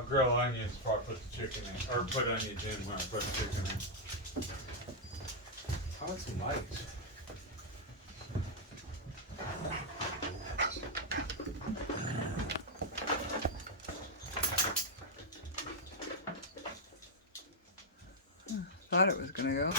I'll grill onions before I put the chicken in, or put onions in when I put the chicken in. How about some lights? Thought it was gonna go.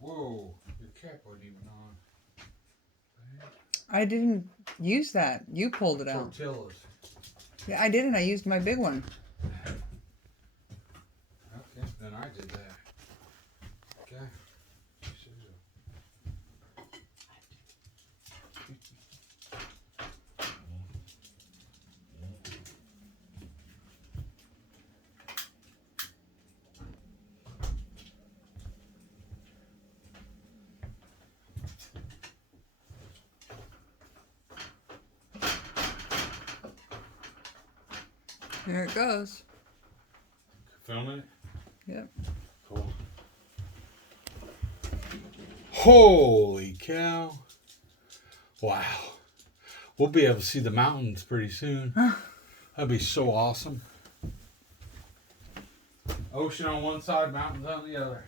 Whoa, your cap wasn't even on. I didn't use that. You pulled it out. Tortillas. Yeah, I didn't. I used my big one. Okay, then I did that. Okay. There it goes. Filming it? Yep. Cool. Holy cow. Wow. We'll be able to see the mountains pretty soon. That'd be so awesome. Ocean on one side, mountains on the other.